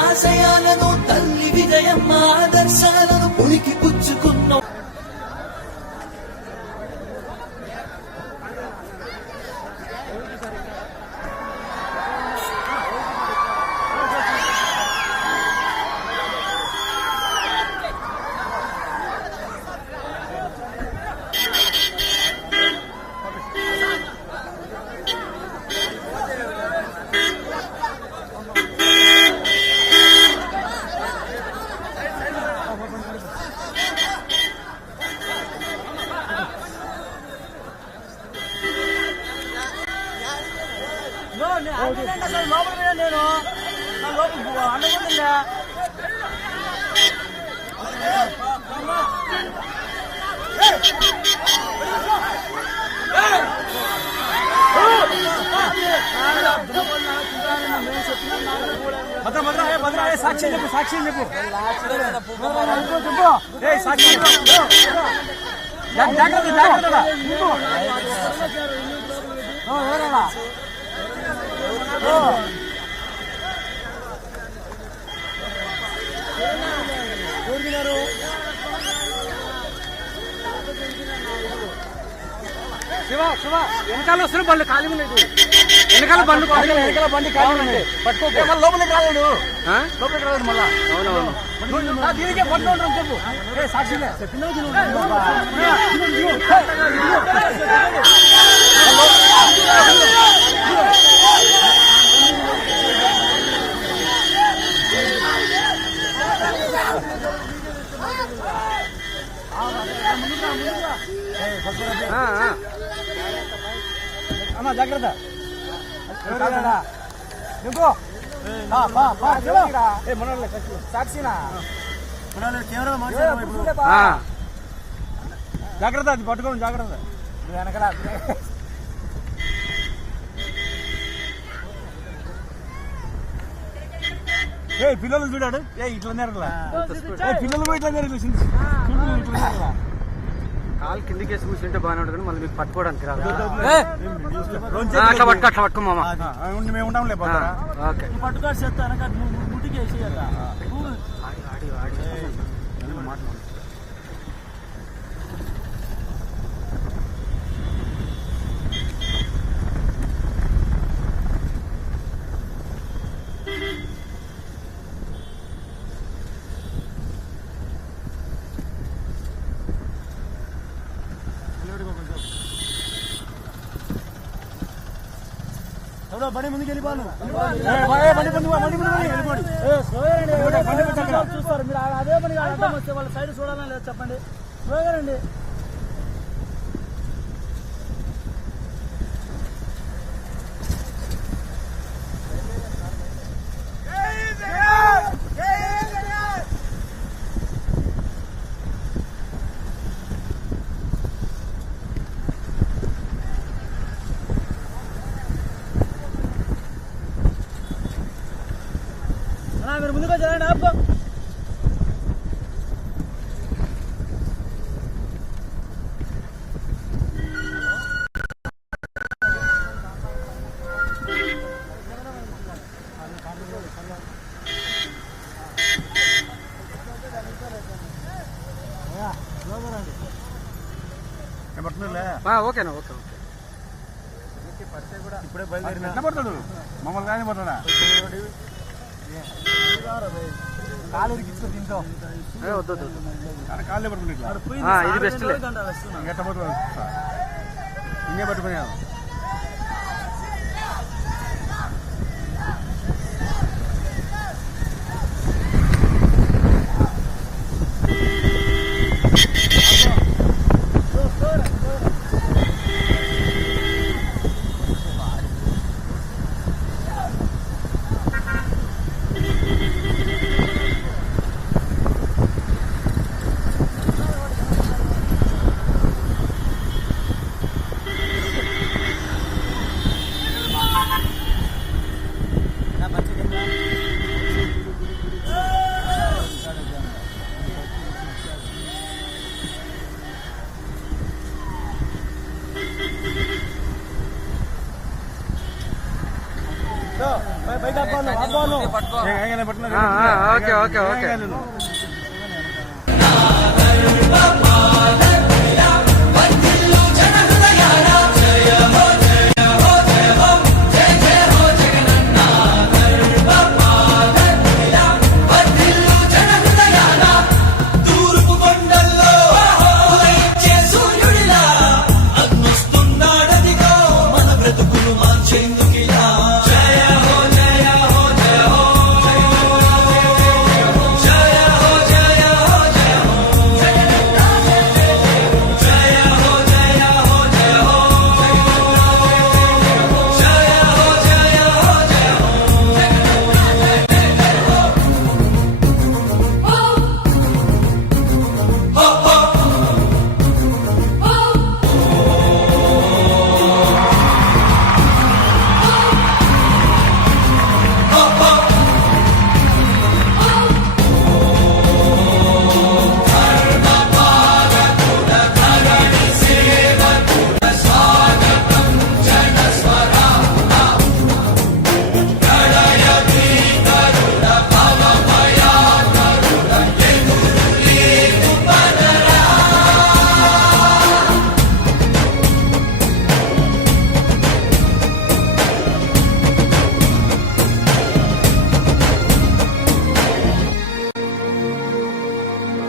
ఆశయాలను తల్లి విజయమ్మ ఆదర్శాలను ఉనికి పుచ్చుకున్న సాక్షి చెప్పు సాక్షి చెప్పు సాక్షి జాగ్రత్త జాగ్రత్త శివ శివ వెనకాల వస్తున్న బండ్లు ఖాళీ లేదు వెనకాల బండ్లు వెనకాల బండి ఖాళీ ఉంది పట్టుకోకే మళ్ళీ లోపలికి రాలేదు లోపలికి రాలేదు మళ్ళా అవునవును దీనికే పట్టు ఉంటాం చెప్పు సాక్షిగా అమ్మా జాగ్రత్త సాక్షినా జాగ్రత్త అది పట్టుకోండి జాగ్రత్త వెనకరా పిల్లలు చూడాడు ఇట్లా నేరలా పిల్లలు కూడా ఇట్లా నేరలు ఇట్లా కాలు కిందికేసి కూర్చుంటే బాగానే ఉంటుంది మళ్ళీ మీకు పట్టుకోవడానికి రాదు అట్లా పట్టుకో అట్లా పట్టుకో మామ మేము ఉంటాం లేదు పట్టుకోవాలి చేస్తా ముట్టికి వేసి బడి ముందుకు వెళ్ళిపోను చూస్తారు మీరు అదే పని అర్థం వస్తే వాళ్ళ సైడ్ చూడాలని లేదు చెప్పండి స్లోగానండి మీరు ముందుగా చేయండి అబ్బా ఓకేనా ఓకే ఓకే ఇప్పుడే బయలుదేరి పడతాడు మమ్మల్ని కానీ పడతాడా కాలు తింటో వద్దు కాళ్ళే పట్టుకుని ఇది బెస్ట్ గట్ట పట్టుకో ఇంకే పట్టుకునే బాను ఓకే ఓకే ఓకే తూర్పు కొండల్లో ఉదయించే సూర్యుడిలా అగ్నొస్తున్నాడదిగో మన బ్రతుకులు మార్చేందుకిలా జయ హో జయ హో జయ హో జయ హో జయ హో జయ హో జయ హో జయ హో జయ హో జయ హో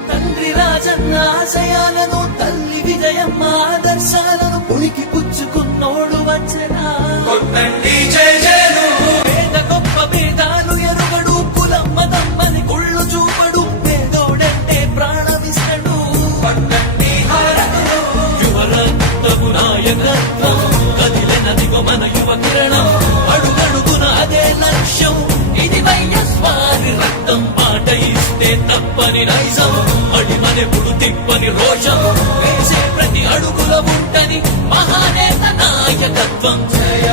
తండ్రి రాజన్న ఆశయాలను తల్లి విజయమ్మ ఆదర్శాలను పుణికి పుచ్చుకున్నోడు వచ్చనా కొట్టండి జయ జయను పేద గొప్ప భేదాలు ఎరుగడు కులం మతం అని కుళ్ళు చూపడు పేదోడంటే ప్రాణమిస్తడు పట్టండి హారతులు యువరక్తము నాయకత్వం కదిలినదిగో మన యువ కిరణం అడుగడుగున అదే లక్ష్యం ఇది వైఎస్వారి రక్తం మాట ఇస్తే తప్పని నైజం అడిమనెప్పుడు తిప్పని రోషం వేసే ప్రతి అడుగుల ఉంటని మహానేత నాయకత్వం జయ